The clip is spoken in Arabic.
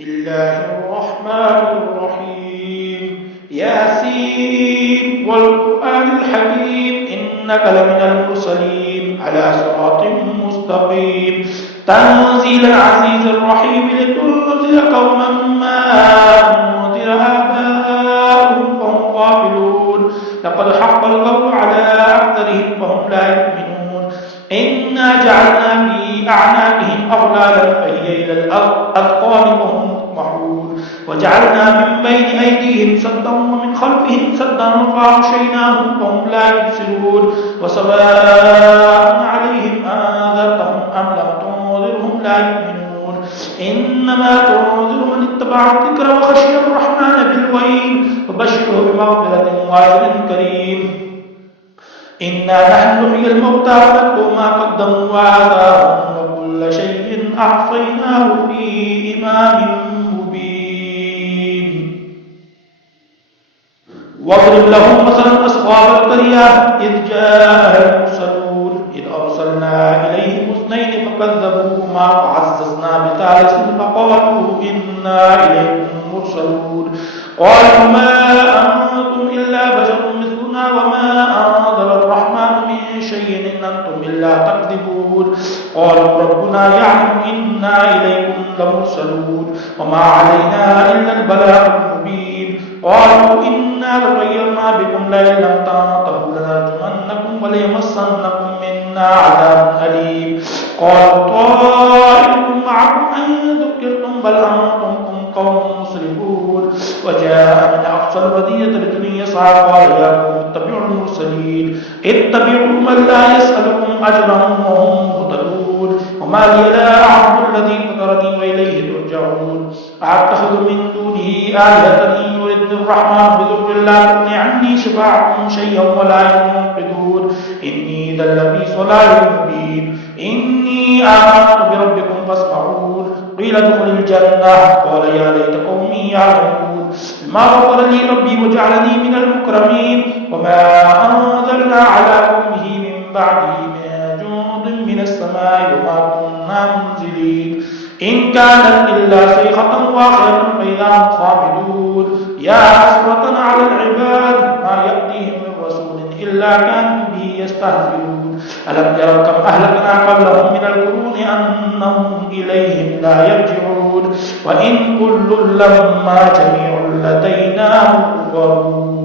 الله الرحمن الرحيم ياسين والقرآن الحكيم إنك لمن المرسلين على صراط مستقيم تنزيل العزيز الرحيم لتنذر قوما ما أنذر آباؤهم فهم غافلون لقد حق القول على أكثرهم فهم لا يؤمنون إنا جعلنا في أعناقهم أغلالا فهي إلى الأذقان وهم مقمحون وجعلنا من بين أيديهم سدا ومن خلفهم سدا فأغشيناهم فهم لا يبصرون وسواء عليهم أنذرتهم أم لم تنذرهم لا يؤمنون إنما تنذر من اتبع الذكر وخشي الرحمن بالغيب فبشره بمغفرة وأجر كريم إنا نحن نحيي الموتى ونكتب ما قدموا وآثارهم وكل شيء أحصيناه في إمام مبين واضرب لهم مثلا أصحاب القرية إذ جاءها المرسلون إذ أرسلنا إليهم اثنين فكذبوهما وعززنا بثالث فقالوا إنا إليكم مرسلون قالوا ما أنتم إلا بشر مثلنا وما أنزل الرحمن من شيء إن أنتم إلا تكذبون قالوا ربنا يعلم إنا إليكم لمرسلون وما علينا إلا البلاغ المبين قالوا إنا لطيرنا بكم لئن لم تنتهوا لنرجمنكم وليمسنكم منا عذاب أليم قالوا طائركم معكم أن ذكرتم بل أنتم قوم مسرفون وجاء من أقصى المدينة رجل يسعى قال يا قوم اتبعوا المرسلين اتبعوا من لا يسألكم أجرا وهم مهتدون وما لي لا أعبد الذي فطرني وإليه ترجعون أأتخذ من دونه آلهة إن يردني الرحمن بضر لا تغني عني شفاعتهم شيئا ولا ينقذون إني إذا لفي ضلال مبين إني آمنت بربكم فاسمعون قيل ادخل الجنة قال يا ليت قومي يعلمون ما غفر لي ربي وجعلني من المكرمين وما أنزلنا على قومه من بعده من جند من السماء وما كنا منزلين إن كانت إلا صيحة واحدة فإذا هم خامدون يا حسرة على العباد ما يأتيهم من رسول إلا كانوا به يستهزئون ألم يروا كم أهلكنا قبلهم من القرون أنهم إليهم لا يرجعون وإن كل لما جميع لدينا محضرون